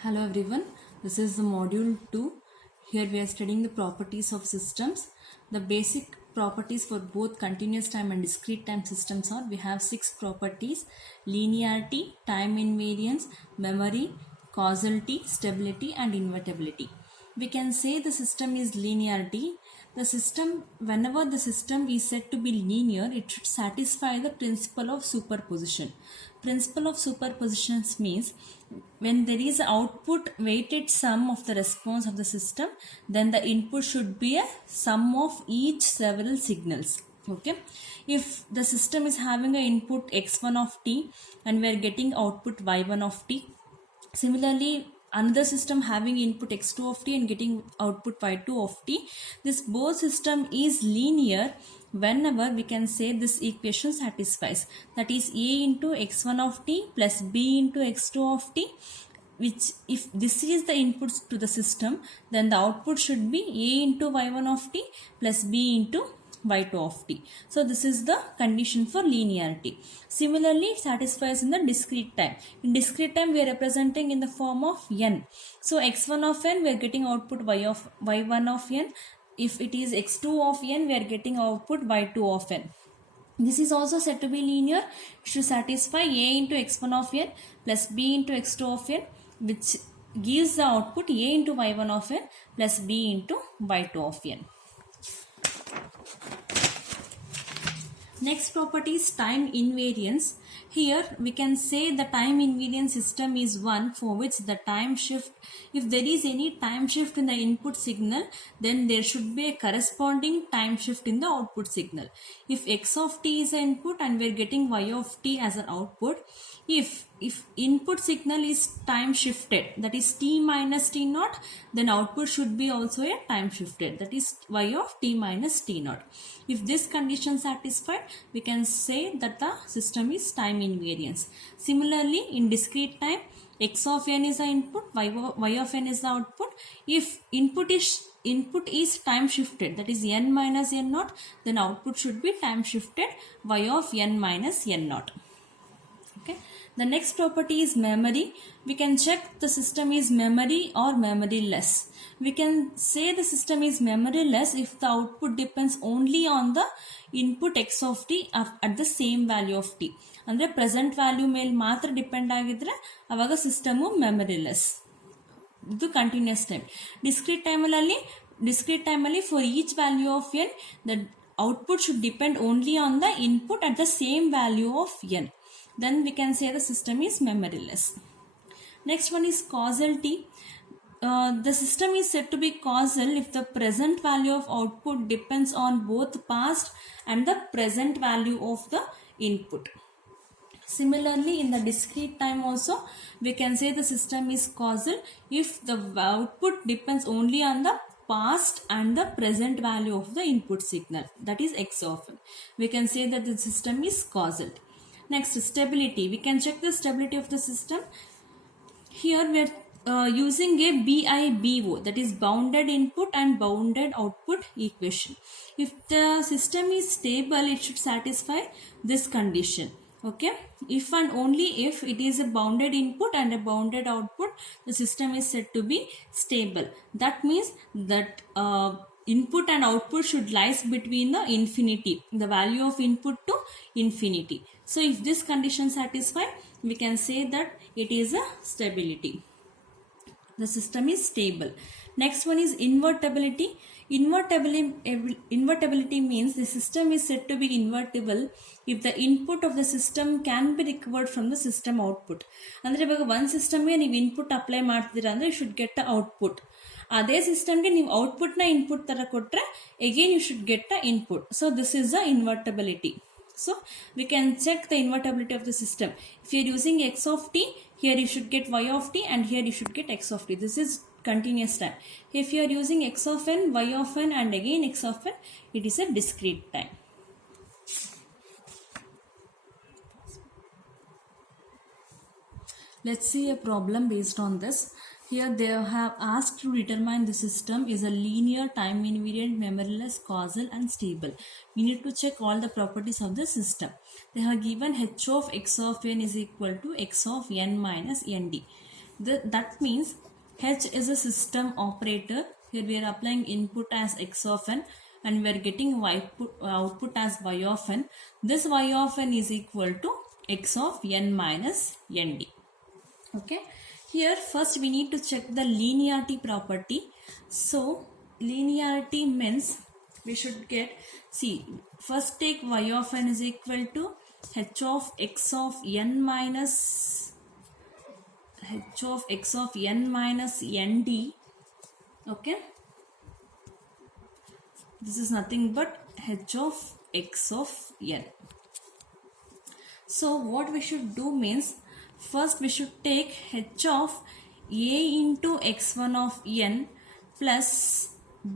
Hello everyone, this is the module 2. Here we are studying the properties of systems. The basic properties for both continuous time and discrete time systems are we have 6 properties: linearity, time invariance, memory, causality, stability and invertibility. We can say the system is linearity. Whenever the system is said to be linear, it should satisfy the principle of superposition. Principle of superposition means when there is output weighted sum of the response of the system, then the input should be a sum of each several signals. Okay, if the system is having an input x1 of t and we are getting output y1 of t, similarly another system having input x2 of t and getting output y2 of t, this both system is linear whenever we can say this equation satisfies, that is a into x1 of t plus b into x2 of t, which if this is the inputs to the system, then the output should be a into y1 of t plus b into y2 of t. So this is the condition for linearity. Similarly, it satisfies in the discrete time. In discrete time, we are representing in the form of n. So x1 of n, we are getting output y1 of n. If it is x2 of n, we are getting output y2 of n. This is also said to be linear. It should satisfy a into x1 of n plus b into x2 of n, which gives the output a into y1 of n plus b into y2 of n. Next property is time invariance. Here we can say the time invariant system is one for which the time shift, if there is any time shift in the input signal, then there should be a corresponding time shift in the output signal. If x of t is an input and we are getting y of t as an output, if input signal is time shifted, that is t minus t naught, then output should be also a time shifted, that is y of t minus t naught. If this condition satisfied, we can say that the system is time invariance. Similarly, in discrete time, x of n is the input, y of n is the output. If input is time shifted, that is n minus n naught, then output should be time shifted y of n minus n naught. Okay. The next property is memory. We can check the system is memory or memoryless. We can say the system is memoryless if the output depends only on the input x of t at the same value of t. Andre present value ಮೇಲೆ ಮಾತ್ರ depend ಆಗಿದ್ರೆ ಅವಾಗ system ಮೆಮರಿಲೆಸ್. ಇದು continuous time. Discrete ಟೈಮಲ್ಲಿ for each value of n, the output should depend only on the input at the same value of n. Then we can say the system is memoryless. Next one is causality. The system is said to be causal if the present value of output depends on both past and the present value of the input. Similarly, in the discrete time also, we can say the system is causal if the output depends only on the past and the present value of the input signal, that is x of n. We can say that the system is causal. Next, stability. We can check the stability of the system. Here we are using a BIBO, that is bounded input and bounded output equation. If the system is stable, it should satisfy this condition. Okay, if and only if it is a bounded input and a bounded output, the system is said to be stable. That means that input and output should lies between the infinity, the value of input to infinity. So if this condition satisfied, we can say that it is a stability. The system is stable. Next one is invertibility. Invertibility means the system is said to be invertible if the input of the system can be recovered from the system output. ಅಂದರೆ ಇವಾಗ ಒಂದು ಸಿಸ್ಟಮ್ಗೆ ನೀವು input apply ಮಾಡ್ತಿದ್ದೀರಾ ಅಂದರೆ you should get a output. ಅದೇ ಸಿಸ್ಟಮ್ಗೆ ನೀವು ಔಟ್ಪುಟ್ನ ಇನ್ಪುಟ್ ಥರ ಕೊಟ್ಟರೆ again you should get a input. So this is a invertibility. So we can check the invertibility of the system. If you are using x of t, here you should get y of t and here you should get x of t. This is continuous time. If you are using x of n, y of n and again x of n, it is a discrete time. Let's see a problem based on this. Here they have asked to determine the system is a linear, time invariant, memoryless, causal and stable. We need to check all the properties of the system. They have given h of x of n is equal to x of n minus nd. That means h is a system operator. Here we are applying input as x of n and we are getting output as y of n. This y of n is equal to x of n minus nd. Okay, here first we need to check the linearity property. So linearity means we should get, see, first take y of n is equal to h of x of n minus nd. Okay, this is nothing but h of x of n. So what we should do means, first we should take h of a into x1 of n plus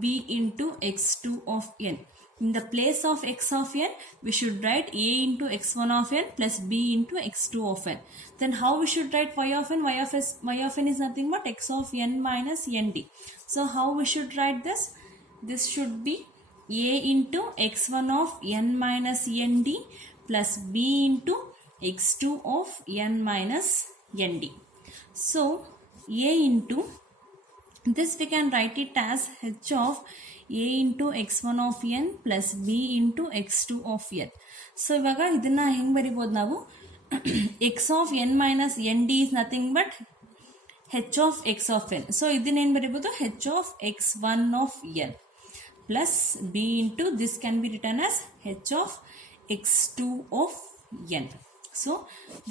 b into x2 of n. In the place of x of n, we should write a into x1 of n plus b into x2 of n. Then how we should write y of n? Y of n is nothing but x of n minus nd. So how we should write this? This should be a into x1 of n minus nd plus b into x2 of n minus nd. So a into this we can write it as h of a into x1 of n plus b into x2 of n. So ಇವಾಗ ಇದನ್ನ ಹೆಂಗೆ ಬರಿಬೋದು ನಾವು? x of n minus nd is nothing but h of x of n. So ಇದನ್ನ ಏನು ಬರಿಬೋದು? h of x1 of n plus b into this can be written as h of x2 of n. So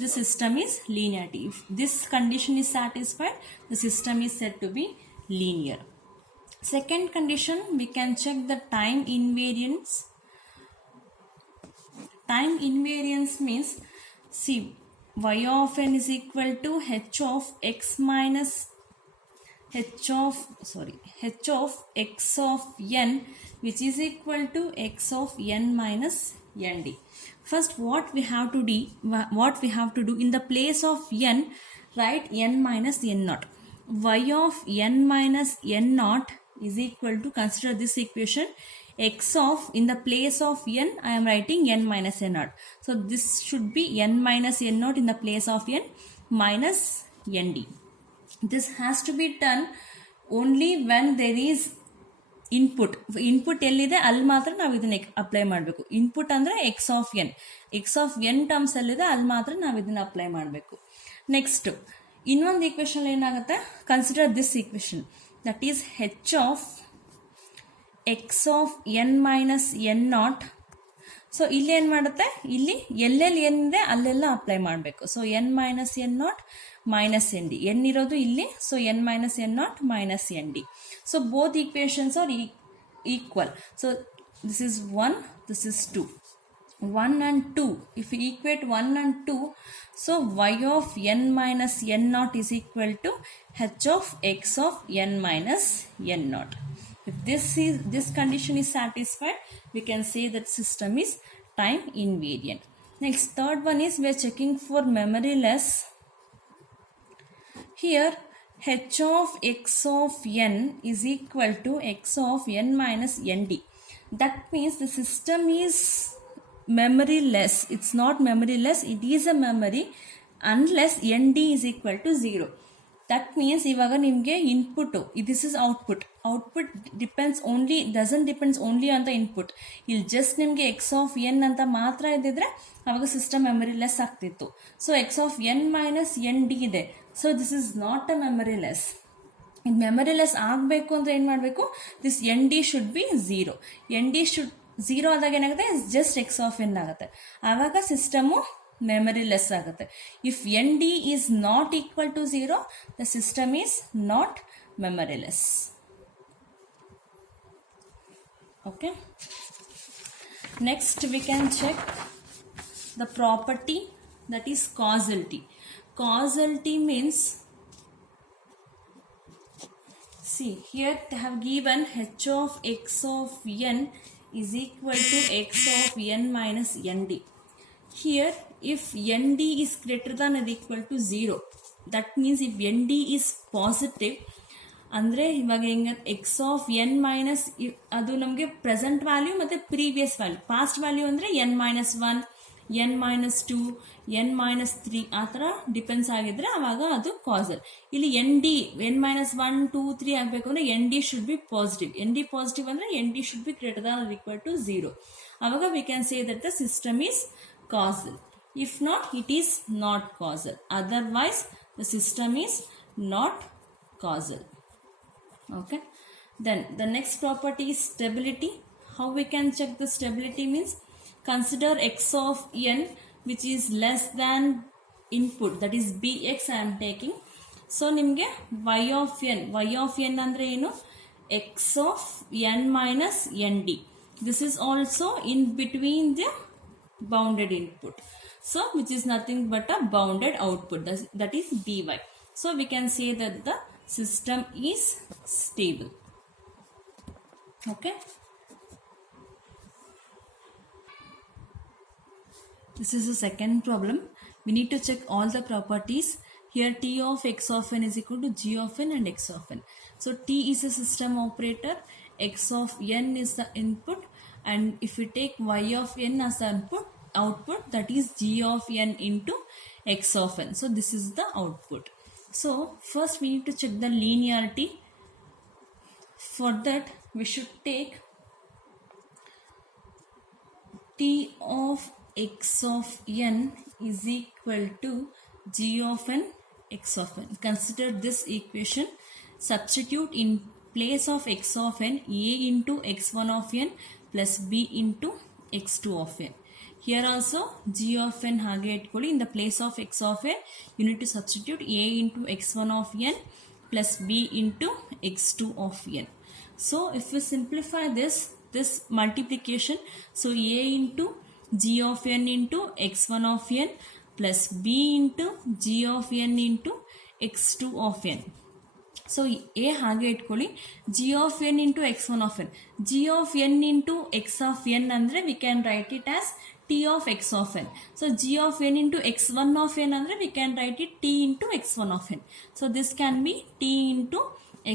the system is linearity. If this condition is satisfied, the system is said to be linear. Second condition, we can check the time invariance. Time invariance means, see, y of n is equal to h of x minus h of x of n, which is equal to x of n minus nd. First what we have to do, in the place of n, write n minus n naught. Y of n minus n naught is equal to, consider this equation, x of, in the place of n I am writing n minus n naught. So this should be n minus n naught in the place of n minus nd. This has to be done only when there is input ಎಲ್ಲಿದೆ ಅಲ್ಲಿ ಮಾತ್ರ ನಾವು ಇದನ್ನ apply ಮಾಡಬೇಕು. Input ಅಂದರೆ X of N terms ಎಲ್ಲಿದೆ ಅಲ್ಲಿ ಮಾತ್ರ ನಾವು ಇದನ್ನ ಅಪ್ಲೈ ಮಾಡಬೇಕು. ನೆಕ್ಸ್ಟ್ ಇನ್ನೊಂದು ಈಕ್ವೇಷನ್ ಏನಾಗುತ್ತೆ, consider this equation, that is H F X of N minus N not. So ಇಲ್ಲಿ ಏನು ಮಾಡುತ್ತೆ, ಇಲ್ಲಿ ಎಲ್ಲೆಲ್ಲಿ ಏನಿದೆ ಅಲ್ಲೆಲ್ಲ ಅಪ್ಲೈ ಮಾಡಬೇಕು. So N minus N not minus nd, n ಇರೋದು ಇಲ್ಲಿ, so n minus n naught minus nd. So both equations are equal. So this is 1, this is 2. 1 and 2, if we equate 1 and 2, so y of n minus n naught is equal to h of x of n minus n naught. If this condition is satisfied, we can say that system is time invariant. Next, third one is we are checking for memoryless. Here h of x of n is equal to x of n minus nd. That means the system is memoryless. It's not memoryless, it is a memory unless nd is equal to 0. That means ಇವಾಗ ನಿಮಗೆ input, this is output doesn't depends only on the input. ಇಲ್ಲಿ just ನಿಮಗೆ x of n ಅಂತ ಮಾತ್ರ ಇದ್ದಿದ್ರೆ ಅವಾಗ system memoryless ಆಗ್ತಿತ್ತು. So x of n minus nd ಇದೆ, so this is not a memoryless. ಇದು ಮೆಮರಿಲೆಸ್ ಆಗಬೇಕು ಅಂದರೆ ಏನು ಮಾಡಬೇಕು, this N D should be 0. N D should 0 ಆದಾಗ ಏನಾಗುತ್ತೆ, ಜಸ್ಟ್ ಎಕ್ಸ್ ಆಫ್ ಎನ್ ಆಗುತ್ತೆ, ಆವಾಗ ಸಿಸ್ಟಮು memoryless ಆಗುತ್ತೆ. If nd is not equal to 0, the system is not memoryless. Okay. Next we can check the property, that is causality. Causality means, see here they have given h of x of n is equal to x of n minus nd. Here if nd is greater than or equal to 0, that means if nd is positive, ಅಂದರೆ ಇವಾಗ ಹೆಂಗೆ X of N minus, ಅದು ನಮಗೆ present value ಮತ್ತು previous value. Past value ಅಂದರೆ N minus 1, n minus 2 n minus 3 ಆ ಥರ depends ಆಗಿದ್ರೆ ಅವಾಗ ಅದು ಕಾಸಲ್. ಇಲ್ಲಿ ಎನ್ ಡಿ n minus 1 2 3 ಆಗಬೇಕು ಅಂದರೆ N D should be positive. N D positive ಅಂದರೆ N D should be greater than or equal to 0. ಅವಾಗ we can say that the system is causal. If not, it is not causal. Otherwise, the system is not causal. Okay. Then the next property is stability. How we can check the stability means consider x of n which is less than input, that is bx I am taking. So nimge y of n andre enu x of n minus nd. This is also in between the bounded input, so which is nothing but a bounded output, that is by. So we can say that the system is stable. Okay, this is the second problem. We need to check all the properties. Here t of x of n is equal to g of n and x of n. So t is a system operator, x of n is the input, and if we take y of n as the output, that is g of n into x of n. So this is the output. So first we need to check the linearity. For that we should take t of x of n is equal to g of n x of n. Consider this equation. Substitute in place of x of n a into x1 of n plus b into x2 of n. Here also g of n hage itkoli. In the place of x of n you need to substitute a into x1 of n plus b into x2 of n. So if we simplify this multiplication, so a into g of n into x1 of n plus b into g of n into x2 of n. So a ಹಾಗೆ ಇಟ್ಕೊಳ್ಳಿ, g of n into x1 of n. g of n into x of n ಅಂದರೆ we can write it as t of x of n. So g of n into x1 of n ಅಂದರೆ we can write it t into x1 of n. So this can be t into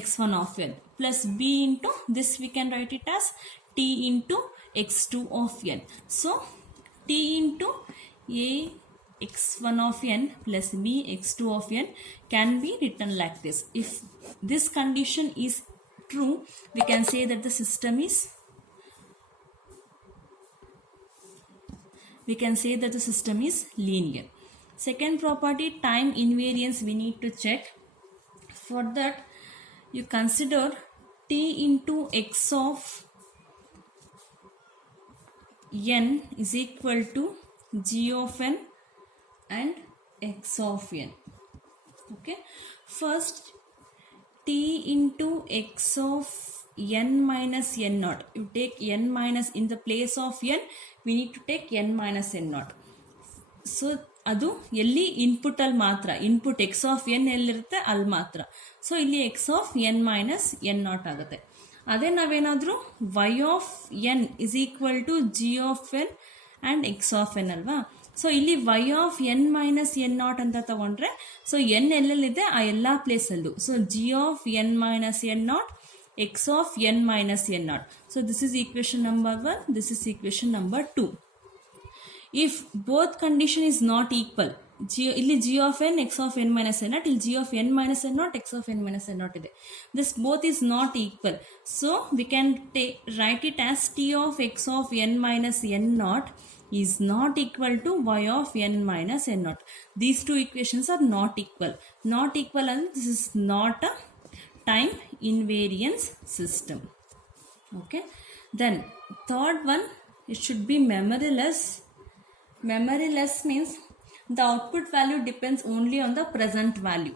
x1 of n plus b into this we can write it as t into x2 of n. So t into a x1 of n plus b x2 of n can be written like this. If this condition is true, we can say that the system is linear. Second property, time invariance, we need to check. For that you consider t into x of n is equal to g of n and x of n. Okay, first t into x of n minus n naught, you take n minus, in the place of n we need to take n minus n naught. So ಅದು ಎಲ್ಲಿ input ಅಲ್ಲಿ ಮಾತ್ರ, input x of n ಎಲ್ಲಿರುತ್ತೆ ಅಲ್ಲಿ ಮಾತ್ರ. So ಇಲ್ಲಿ x of n minus n naught ಆಗುತ್ತೆ. ಅದೇ ನಾವೇನಾದರೂ y of n is equal to g of n and x of n ಅಲ್ವಾ. ಸೊ ಇಲ್ಲಿ y of n minus n naught ಅಂತ ತಗೊಂಡ್ರೆ, ಸೊ n ಎಲ್ಲೆಲ್ಲಿದೆ ಆ ಎಲ್ಲ ಪ್ಲೇಸಲ್ಲೂ, so g of n minus n naught, x of n minus n naught. So this is equation number 1, this is equation number 2. If both condition is not equal, ಇಲ್ಲಿ g of n x of n minus n naught, ಇಲ್ಲಿ g of n minus n naught x of n minus n naught ಇದೆ. This both is not equal, so we can write it as t of x of n minus n naught is not equal to y of n minus n naught. These two equations are not equal. Not equal, and this is not a time invariance system. Okay, then third one, it should be memoryless. Memoryless means the output value depends only on the present value.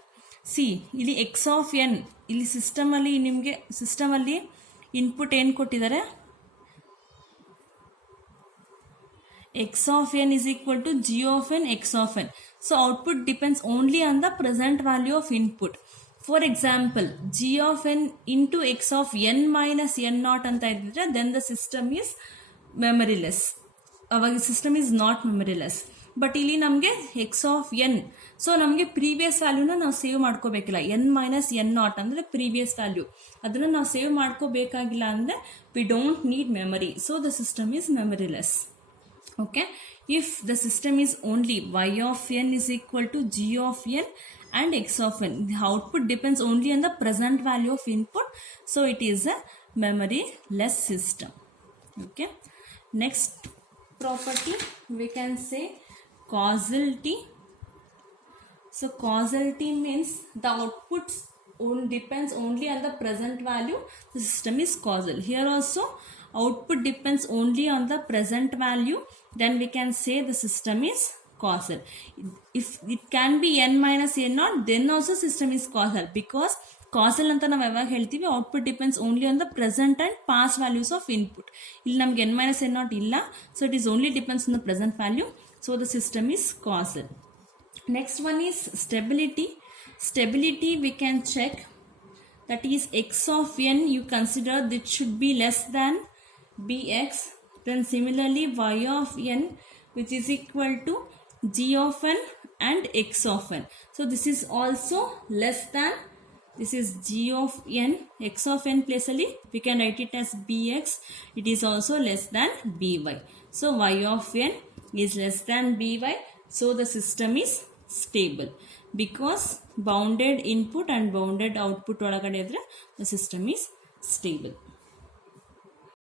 See, ಇಲ್ಲಿ x of n, ಇಲ್ಲಿ ಸಿಸ್ಟಮಲ್ಲಿ ನಿಮಗೆ ಸಿಸ್ಟಮಲ್ಲಿ input ಏನು ಕೊಟ್ಟಿದ್ದಾರೆ, x of n is equal to g of n x of n. So output depends only on the present value of input. For example, g of n into x of n minus n naught ಅಂತ ಇದ್ದಿದ್ರೆ then the system is memoryless. ಅವಾಗ system is not memoryless. But ಇಲ್ಲಿ ನಮಗೆ X of N, so ನಮಗೆ previous ವ್ಯಾಲ್ಯೂನ ನಾವು save ಮಾಡ್ಕೋಬೇಕಿಲ್ಲ. N minus N naught ಅಂದರೆ ಪ್ರೀವಿಯಸ್ ವ್ಯಾಲ್ಯೂ, ಅದನ್ನು ನಾವು ಸೇವ್ ಮಾಡ್ಕೋಬೇಕಾಗಿಲ್ಲ ಅಂದರೆ we don't need memory. So the system is memoryless. Okay, if the system is only y of n is equal to g of n and x of n, the output depends only on the present value of input, so it is a memory less system. Okay, next property we can say causality. So causality means the outputs depends only on the present value, the system is causal. Here also output depends only on the present value, then we can say the system is causal. If it can be n minus n naught, then also system is causal, because causal ಅಂತ ನಾವು ಯಾವಾಗ ಹೇಳ್ತೀವಿ output depends only on the present and past values of input. ಇಲ್ಲಿ ನಮ್ಗೆ n minus n naught ಇಲ್ಲ, so it is only depends on the present value, so the system is causal. Next one is stability. Stability we can check, that is x of n you consider that should be less than bx, then similarly y of n which is equal to g of n and x of n. So this is also less than, this is g of n, x of n place ali we can write it as bx, it is also less than by. So y of n is less than by, so the system is stable, because bounded input and bounded output ಒಳಗಡೆ ಇದ್ರೆ the system is stable.